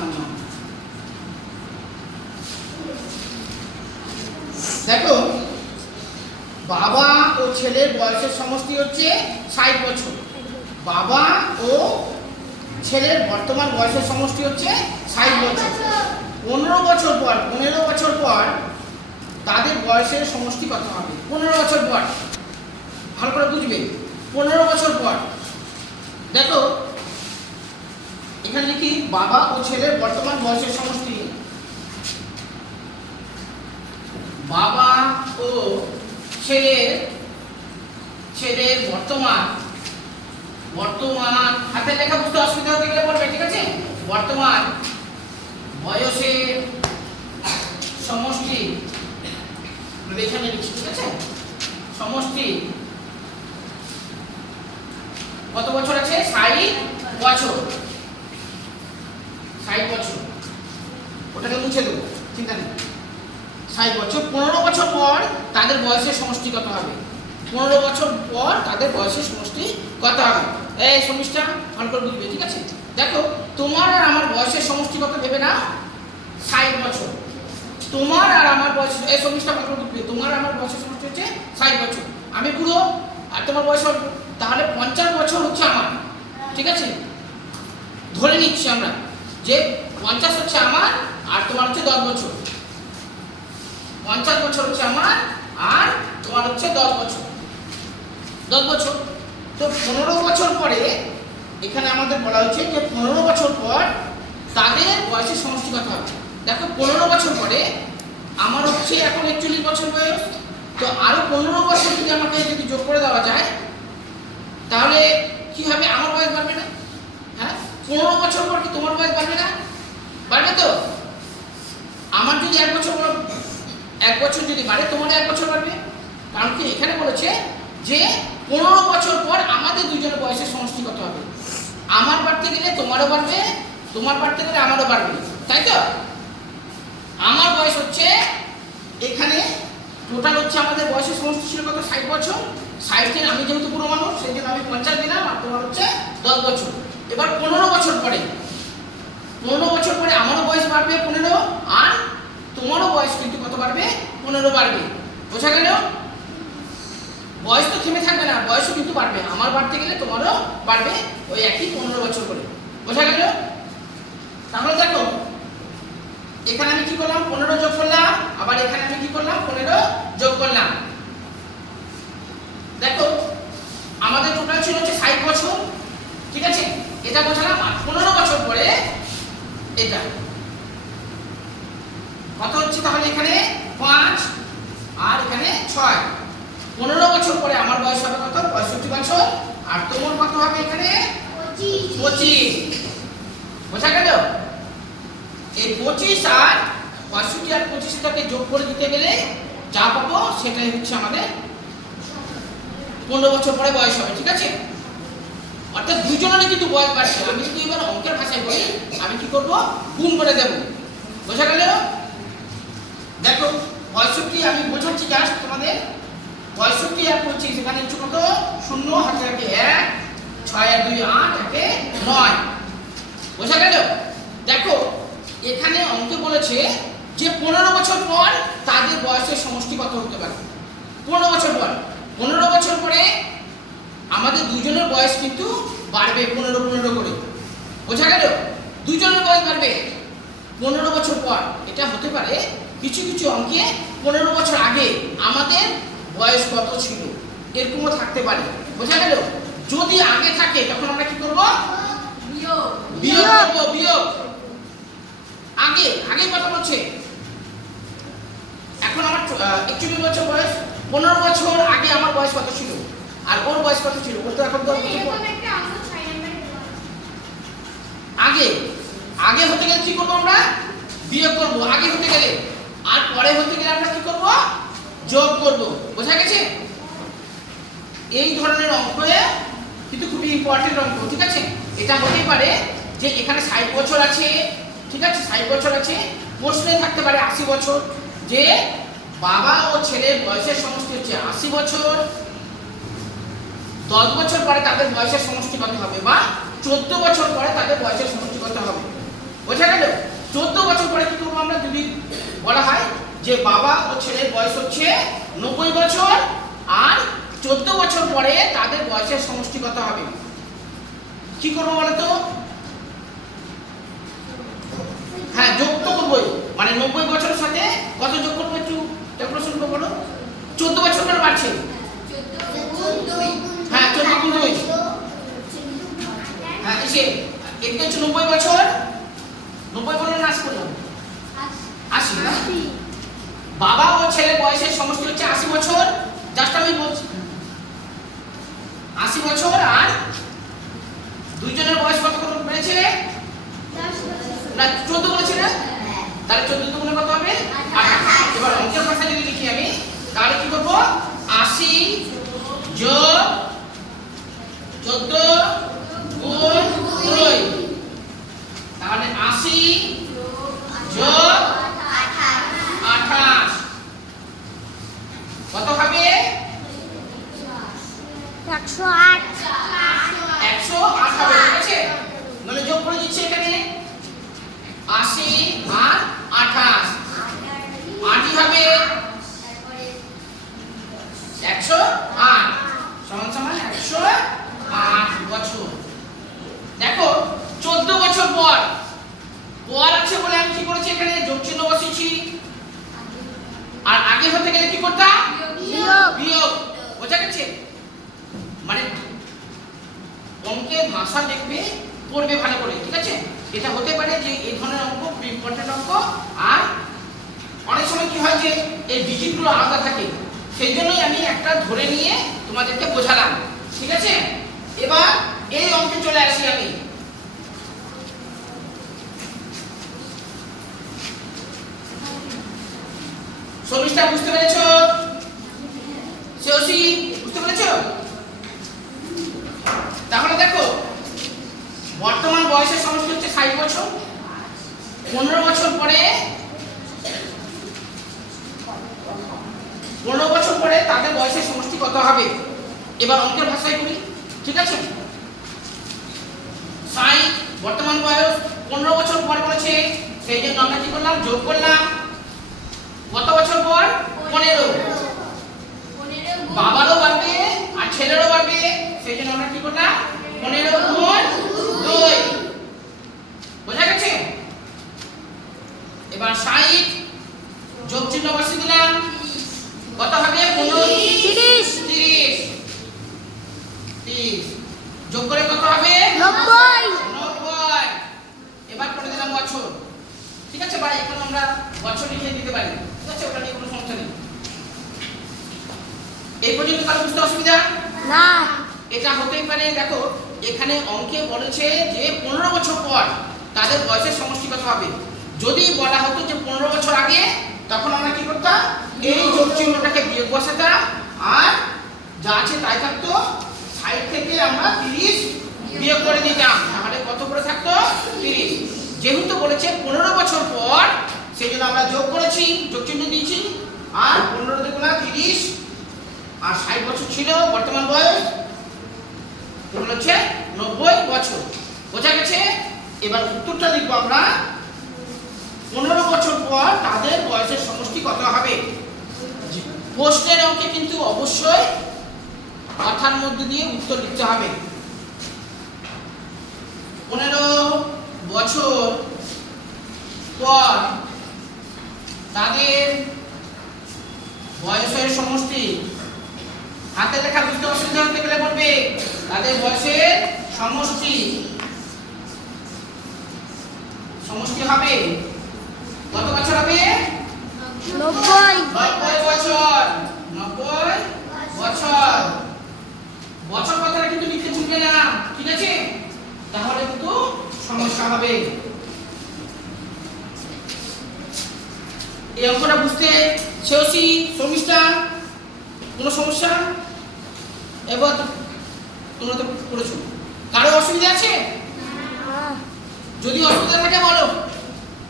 নম্বর দেখো, বাবা ও ছেলের বয়সের সমষ্টি হচ্ছে ষাট বছর। বাবা ও ছেলের বর্তমান বয়সের সমষ্টি হচ্ছে ষাট বছর। পনেরো বছর পর, পনেরো বছর পর তাদের বয়সের সমষ্টি কত হবে? পনেরো বছর পর। ভালো করে বুঝবে? পনেরো বছর পর। দেখো এখানে লিখি বাবা ও ছেলের বর্তমান বয়সের সমষ্টি। বাবা ও ছেলের ছেলের বর্তমান। বর্তমান হাতে লেখা বুঝতে অসুবিধা হতে গেলে বলবে, ঠিক আছে? বর্তমান বয়সের সমষ্টি। এখানে লিখছি, ঠিক আছে? সমষ্টি। কত বছর আছে? ষাট বছর। ষাট বছর। ওটাকে মুছে দেবো, চিন্তা নেই। ষাট বছর, পনেরো বছর পর তাদের বয়সের সমষ্টি কত হবে? পনেরো বছর পর তাদের বয়সের সমষ্টি কত হবে? এই সমষ্টিটা ভালো করে বুঝবে, ঠিক আছে? দেখো, তোমার আর আমার বয়সের সমষ্টি কত ভেবে না ষাট বছর। তোমার আর আমার বয়স এই সমষ্টিটা ভালো করে বুঝবে, তোমার আর আমার বয়সের সমষ্টি হচ্ছে ষাট বছর। আমি পুরো আর তোমার বয়স তাহলে পঞ্চাশ বছর হচ্ছে আমার, ঠিক আছে? ধরে নিচ্ছি আমরা। যে পঞ্চাশ হচ্ছে আমার, আর তোমার হচ্ছে দশ বছর। পঞ্চাশ বছর হচ্ছে আমার, আর তোমার হচ্ছে দশ বছর। দশ বছর। তো পনেরো বছর পরে এখানে আমাদের বলা হচ্ছে যে পনেরো বছর পর তাদের বয়সের সমষ্টি কত হবে। দেখো, পনেরো বছর পরে আমার হচ্ছে এখন একচল্লিশ বছর বয়স। তো আরও পনেরো বছর যদি আমাকে যদি যোগ করে দেওয়া যায়, তাহলে কি হবে? আমার বয়স বাড়বে না? পনেরো বছর পর কি তোমার বয়স বাড়বে না? বাড়বে তো? আমার যদি এক বছর পর এক বছর যদি বাড়ে, তোমার এক বছর বাড়বে? কারণ কি এখানে বলেছে যে পনেরো বছর পর আমাদের দুজনের বয়সের সমষ্টি কত হবে? আমার বাড়তে গেলে তোমারও বাড়বে, তোমার বাড়তে গেলে আমারও বাড়বে। তাই তো? আমার বয়স হচ্ছে এখানে টোটাল হচ্ছে আমাদের বয়সের সমষ্টি ছিল কত? ষাট বছর। ষাট দিন আমি যেহেতু পুরো মানুষ, সেই জন্য আমি পঞ্চাশ দিলাম, আর তোমার হচ্ছে দশ বছর। এবার পনেরো বছর পরে, পনেরো বছর পরে আমারও বয়স বাড়বে পনেরো, আর তোমারও বয়স কিন্তু কত বাড়বে? পনেরো বাড়বে। বোঝা গেল? বয়স তো থেমে থাকবে না, বয়সও কিন্তু বাড়বে। আমার বাড়তে গেলে তোমারও বাড়বে ওই একই পনেরো বছর করে বোঝা গেল? তাহলে দেখো, এখানে আমি কি করলাম? পনেরো যোগ করলাম, আবার এখানে আমি কি করলাম? পনেরো যোগ করলাম। দেখো, আমাদের টোটাল ছিল হচ্ছে ষাট বছর, ঠিক আছে? এটা বোঝালাম আর পনেরো বছর পরে এটা। কত হচ্ছে তাহলে এখানে? পাঁচ। আর এখানে ছয়। পনেরো বছর পরে আমার বয়স হবে কত? পঁয়ষট্টি বছর। আর তোমার কত হবে এখানে? পঁচিশ। বোঝা গেল? এই পঁচিশ আর পঁয়ষট্টি আর পঁচিশটাকে যোগ করে দিতে গেলে যা পাবো সেটাই হচ্ছে আমাদের পনেরো বছর পরে বয়স হবে ঠিক আছে? অর্থাৎ দুজনেরই কিন্তু বয়স বাড়ছে। আমি যদি এবার অঙ্কের ভাষায় বলি, আমি কি করব? গুণ করে দেব। বোঝা গেল? দেখো, পঁয়ষট্টি আমি বোঝাচ্ছি জাস্ট তোমাদের। পঁয়ষট্টি আর পঁচিশ এখানে হচ্ছে কত? শূন্য, হাতে রাখে এক, ছয় দুই, আট, একে নয়। বোঝা গেল? দেখো, এখানে অঙ্কে বলেছে যে পনেরো বছর পর তাদের বয়সের সমষ্টি কত হতে পারে। পনেরো বছর পর। পনেরো বছর পরে আমাদের দুজনের বয়স কিন্তু বাড়বে পনেরো পনেরো করে। বোঝা গেল? দুজনের বয়স বাড়বে পনেরো বছর পর। এটা হতে পারে কিছু কিছু অঙ্কে পনেরো বছর আগে আমাদের বয়স কত ছিল? এরকমও থাকতে পারে। বোঝা গেল? যদি আগে থাকে তখন আমরা কি করব? বিয়োগ। করব বিয়োগ। আগে আগে কথা বলছে। এখন আমার একচল্লিশ বছর বয়স পনেরো বছর আগে আমার বয়স কত ছিল? আর ওর বয়স কত ছিল? ওর তো এখন আগে আগে হতে গেলে কি করব আমরা? বিয়োগ করব। আগে হতে গেলে। আর পরে হতে গেলে আমরা কি করব? যোগ করব। বোঝা গেছে? এই ধরনের অঙ্ক কিন্তু খুবই ইম্পর্টেন্ট অঙ্ক ঠিক আছে? এটা হতেই পারে যে এখানে ষাট বছর আছে ঠিক আছে? ষাট বছর আছে প্রশ্নে থাকতে পারে আশি বছর। যে বাবা ও ছেলের বয়সের সমষ্টি হচ্ছে আশি বছর দশ বছর পরে তাদের বয়সের সমষ্টি কত হবে বা চোদ্দ বছর পরে তাদের বয়সের সমষ্টি কত হবে। বোঝা গেল? চোদ্দ বছর পরে কি করব আমরা যদি বলা হয় যে বাবা ও ছেলের বয়স হচ্ছে নব্বই বছর আর চোদ্দ বছর পরে তাদের বয়সের সমষ্টি কত হবে। কি করব বলতো? হ্যাঁ যোগ তো করবোই। মানে নব্বই বছরের সাথে কত যোগ করব একটু ক্যালকুলেশন করব বলো? চোদ্দ বছর করে বাড়ছে। হ্যাঁ চোদ্দ গুণ হ্যাঁ এসে এটা হচ্ছে নব্বই বছর? নব্বই বলে নাচ করলাম। আশি না? বাবা ও ছেলের বয়সের সমষ্টি হচ্ছে আশি বছর। জাস্ট আমি বলছি আশি বছর আর দুইজনের বয়স কত বেড়েছে না চোদ্দ বলেছি না? তাহলে চোদ্দ দুগুণে কত হবে। এবার অঙ্কের ভাষা যদি লিখি আমি তাহলে কি করব? আশি যোগ চোদ্দ গুণ দুই। তাহলে আশি যোগ আঠাশ। কত হবে? একশো আট একশো আট হবে ঠিক আছে নাহলে যোগ করে দিচ্ছি এখানে আশি আর আঠাশ আটই হবে একশো আট সমান সমান একশো আট বছর দেখো চোদ্দ বছর পর পর আছে বলে আমি কি করেছি এখানে যোগ চিহ্ন বসিয়েছি আর আগে হতে গেলে কি করতাম বিয়োগ বিয়োগ বোঝা গেছে মানে অঙ্কের ভাষা দেখবে, পড়বে ভালো করে, ঠিক আছে? এটা হতে পারে যে এই ধরনের অঙ্ক ইম্পর্টেন্ট অঙ্ক। আর অনেক সময় কি হয় যে এই ডিজিটগুলো আলাদা থাকে, সেই জন্যই আমি একটা ধরে নিয়ে তোমাদেরকে বোঝালাম, ঠিক আছে? এবার এই অঙ্কে চলে আসি আমি। শর্মিষ্ঠা, বুঝতে পেরেছ? সেওসি বুঝতে পেরেছ তাহলে দেখো বর্তমান বয়সের সমষ্টি হচ্ছে ষাট বছর, পনেরো বছর পরে, পনেরো বছর পরে তাদের বয়সের সমষ্টি কত হবে? এবার অঙ্কের ভাষায় করি ঠিক আছে? ষাট বর্তমান বয়স, পনেরো বছর পর বলেছে সেই জন্য আমরা কি করলাম? যোগ করলাম। কত বছর পর? পনেরো। বাবারও বাড়বে আর ছেলেরও বাড়বে, সেই জন্য আমরা কি করলাম? পনেরো গুণ দুই বোঝা গেছে এবার ষাট যোগ চিহ্ন বসিয়ে দিলাম কত হবে পনেরো তিরিশ তিরিশ তিরিশ যোগ করে কত হবে? নব্বই। নব্বই। এবার করে দিলাম বছর। ঠিক আছে ভাই এখন আমরা বছর লিখে দিতে পারি। ঠিক আছে ওটা নিয়ে কোনো সমস্যা নেই। এই পর্যন্ত কারও বুঝতে অসুবিধা? না। এটা হতেই পারে দেখো এখানে অঙ্কে বলেছে যে পনেরো বছর পর তাদের বয়সের সমষ্টি কত হবে? যদি বলা হতো যে পনেরো বছর আগে তখন আমরা কি করতাম? এই যোগ চিহ্নটাকে বিয়োগ বসাতাম। আর যা আছে তাই থাকতো সাইড থেকে আমরা তিরিশ বিয়োগ করে দিতাম তাহলে কত করে থাকতো? তিরিশ। যেহেতু বলেছে পনেরো বছর পর সেই আমরা যোগ করেছি, যোগ চিহ্ন দিয়েছি। আর পনেরো দুগুণা তিরিশ, আর ষাট বছর ছিল বর্তমান বয়স এগুলো হচ্ছে নব্বই বছর। বোঝা গেছে? এবার উত্তরটা লিখব আমরা। পনেরো বছর পর তাদের বয়সের সমষ্টি কত হবে? প্রশ্নের অঙ্কে কিন্তু অবশ্যই কথার মধ্যে দিয়ে উত্তর লিখতে হবে। পনেরো বছর পর তাদের বয়সের সমষ্টি। হাতে লেখা বুঝতে অসুবিধা হতে গেলে বলবে, তাদের বয়সের সমষ্টি। সমষ্টি হবে কত বছর হবে নব্বই নব্বই বছর নব্বই বছর বছর কথাটা কিন্তু লিখতে চলবে না ঠিক আছে তাহলে কিন্তু সমস্যা হবে। এই অঙ্কটা বুঝতে সেওসি শর্মিষ্ঠা কোনো সমস্যা? এবার তোমরা তো করেছ কারও অসুবিধা আছে? যদি অসুবিধা থাকে বলো।